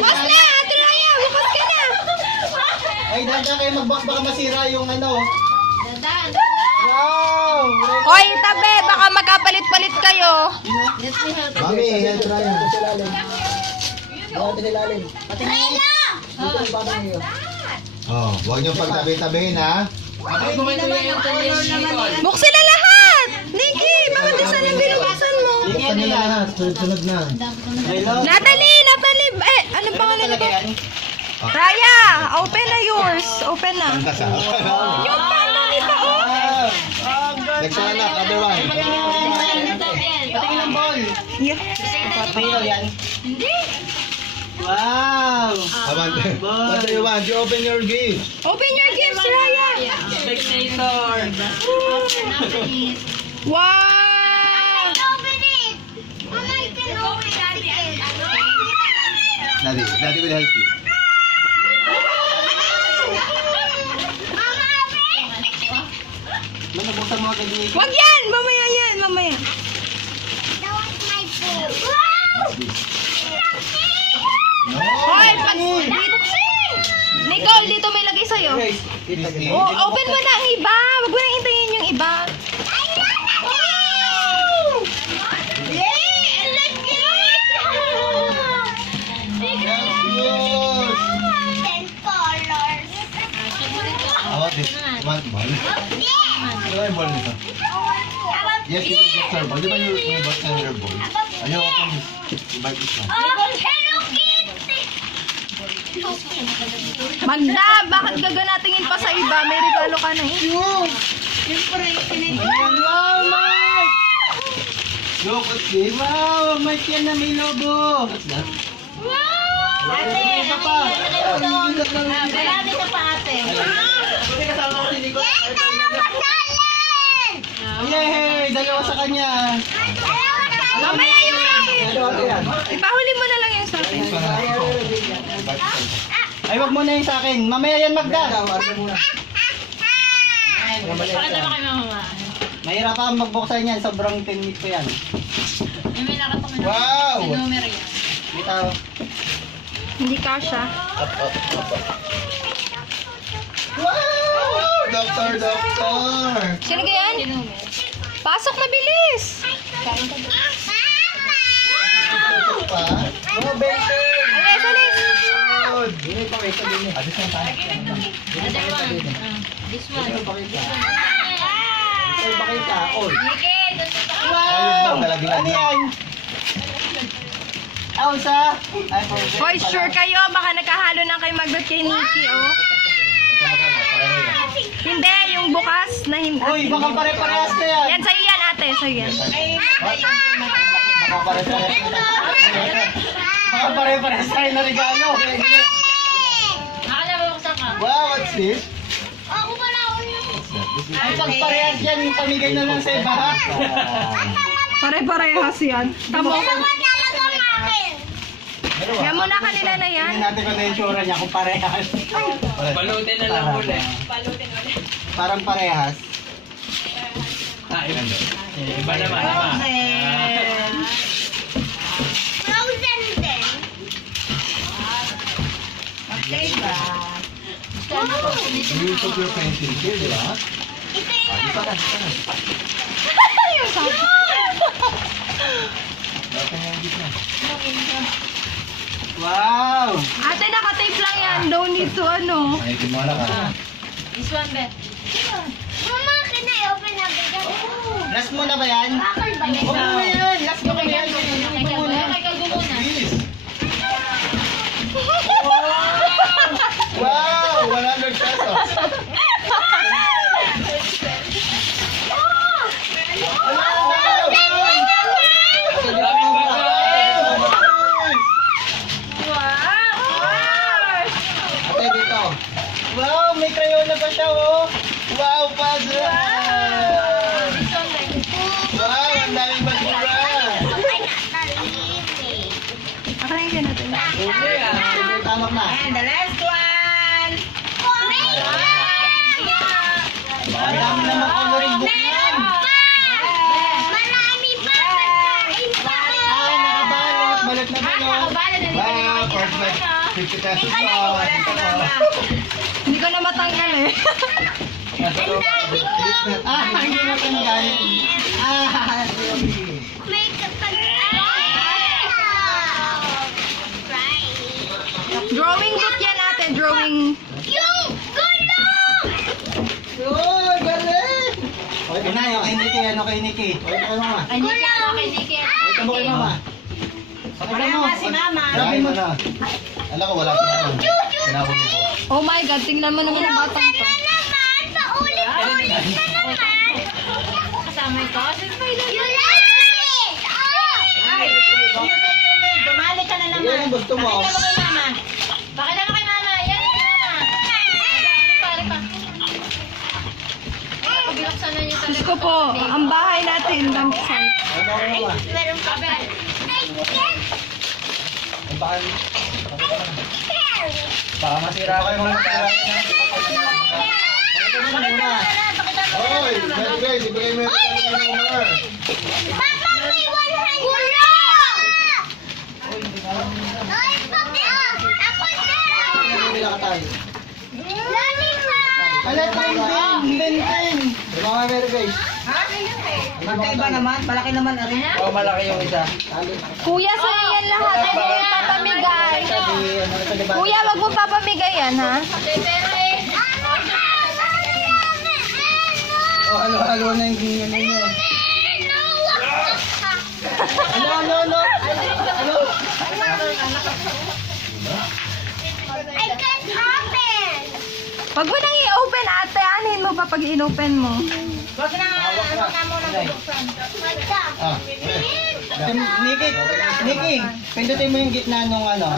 Bukas na! Ate Raya, bukas ka na! Ay, dahan kayo mag-box. Baka masira yung ano. Dadan. Wow! Hoy, tabi! Baka magkapalit-palit kayo. Mami, help na yan. Oh, huwag niyo pagtabi-tabihin ha. Buksin na lahat! Nikki, bakit isa na binukasan mo? Buksan nila lahat. Sunod-sunod na. Natalie! Natalie! Eh, anong pangalan na ba? Raya! Open na yours. Open na. Pantas ha. Yung pano nito, oh! Next one na, other one. Patingin ng ball. Yeah. Patingin yan. Wow! What do you want? You open your gift. Open your gifts, Raya! Spectator. Wow! Daddy will help you. Manabuksan mga ganyan. Wag yan! Mamaya yan! Mamaya. Hoy, pag... Nicole, dito may lagay sa'yo. Oh, open mo na ang iba. Wag mo nang hintayin yung iba. Oh, this one ball. Ano yung ball nito? Yes, you will get your ball. Di ba yung box na your ball? Ayaw open this. Divide this one. Magda, bakit gaganatingin pa sa iba? May regalo ka na eh. Wow, Mike! Look at this. Wow, Mike yan na may lobo. What's that? Isa pa. Marami na pa ate. Buti kasama ko si Nico. Yay! Dalawa sa kanya. Mamaya yung akin. Ano yan? Ipahuli mo na lang yung sa akin. Ay, wag mo na yung sa akin. Mamaya yan, Magda. Bakit naman kayo mga Mahirap pa magbuksan yan. Sobrang tinit ko yan. may nakatungan Wow! numero yan. Bitaw. Hindi kasha. Wow! Doctor! Sino ganyan? Sinumer. Pasok na bilis! Pa? Oh, baby! Alis, alis! Good! Adis lang tayo. Other one. This one. Ay, bakita. Oy. Sige, doon sa taas. Wow! Nalaglag Ano na. yan? Ah, isa. Ay, perfect. Hoy, sure kayo, baka nagkahalo na kay Magdot kay Nikki, oh. Hindi, yung bukas na hindi. Uy, baka pare-parehas na yan. Yan, sa'yo yan, ate. Sa'yo yan. Baka pare-parehas. Baka pare-parehas tayo na regalo. Akala mo buksan ka. Wow, what's this? Ay, pag parehas yan, yung pamigay na lang sa iba, ha? Pare-parehas yan. Tamo. Yan muna kanila na yan. Tingnan natin kung ano yung tsura niya, kung parehas. Balutin na lang ulit. Parang parehas. Ah, iba naman, iba. You took your pencil here, di ba? Isa na. Yung sabi. Dapat nga yung gitna. Wow! Ate, nakatape lang yan. Don't need to ano. Ay, timala ka. This one, Bet. Last mo na ba yan? Hindi Huwag mo na. yan! Last mo na yan! Kay Kago muna. Bilis! Wow! 100 pesos! Ate, dito. Wow! May crayola pa siya, oh! Wow, puzzle! This one, Bet. Wow! Ang daming basura! Ako na yung natin. Tamak na. The last one. Ang dami naman coloring book yan! Ay, nakabalot! Balot na balot! Nakabalad na dito. Bye! First like 50 pesos po. Dito po. Hindi ko na matanggal eh. Hindi mo tanggal. Drawing book yan ate, drawing. Yun, galing! Okay, Pinay, okay, Nikki, ano kay Nikki? Okay, ano ma? Ay, Nikki, ako kay Nikki. Okay, mo kay mama. Okay, mo. si Mama. Kain mo na. Alam ko wala sila. Tinapon mo po. Oh my God, tingnan mo naman ang batang to. Kasama ito. Dumali ka na naman. Yan ang gusto mo. Bakit naman kay Mama? Bakit naman kay Mama? Yan si Mama. Pare pa. Pagbilaksan na niyo Diyos talaga. ko po, ang bahay natin, damsal. Ano kay mama? Meron pa ba? Baka masira kayo mga masira. Hoy, Mary Grace, ibigay mo yung number. Hindi na tayo. Ala, Tintin! Di ba nga, Mary Grace? Magkaiba naman, malaki naman rin. Oo, malaki yung isa. Kuya, sa'yo yan lahat. Huwag mo papamigay. Kuya, wag mo papamigay yan, ha? Pero eh. Oh, halo-halo na yung ginyan ninyo. Ano? Wag mo nang i-open, ate. Anin mo pa pag i-open mo. Huwag na muna bubuksan. Ah, Nikki, pindutin mo yung gitna nung ano.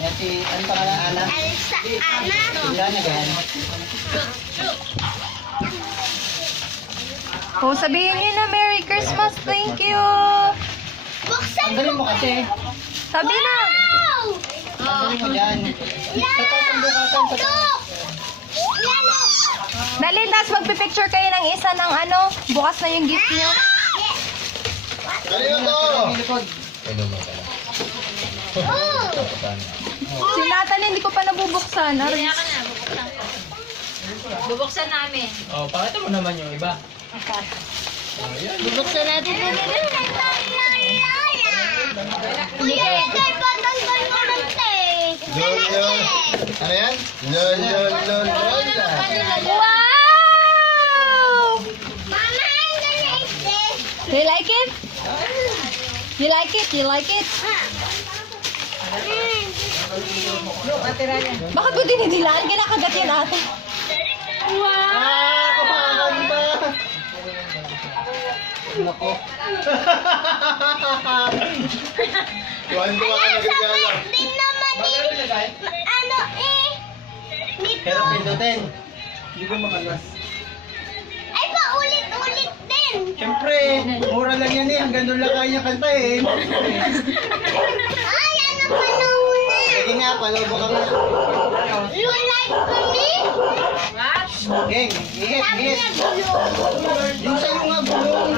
Yan si, ano pangalan, Ana? Yan na gan. Oh, sabihin niyo na Merry Christmas. Thank you. Tanggalin mo kasi. Sabi na. Tanggalin mo dyan. Dali, tas magpipicture kayo ng isa ng ano. Bukas na yung gift niyo. kanino to? May likod. Si Natalie, hindi ko pa nabubuksan. Aray. Kaya ka na, bubuksan ko. Bubuksan namin. Oh, pakita mo naman yung iba. Bubuksan natin. Ano yan? Lol. Wow! You like it? You like it? You like it? Bakit mo dinidilaan? Kinakagat yan ate. Kapaganda! Nako. Tuwan-tuwa ka nagregalo. Pero pindutin. Hindi ko makalas. Ay, paulit-ulit din. Siyempre, mura lang yan eh. Hanggang doon lang kaya niya kantahin. Ay, ano pa nauna? Sige nga, palobo ka nga. You like me? Geng, higit. Sabi niya gulo. Yung sa'yo nga, bulong.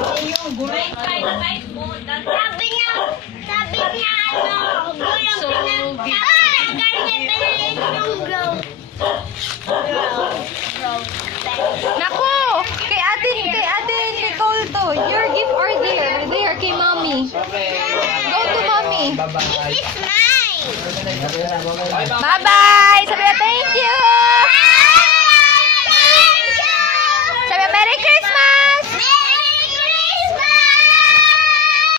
Sabi niya ano, gulo So, pinag... ganyan pinag yung glow. Naku! Kay ate Nicole to. Your gift or there? There, kay mommy. Go to mommy. Bye-bye. It's mine. Bye-bye! Sabi na thank you!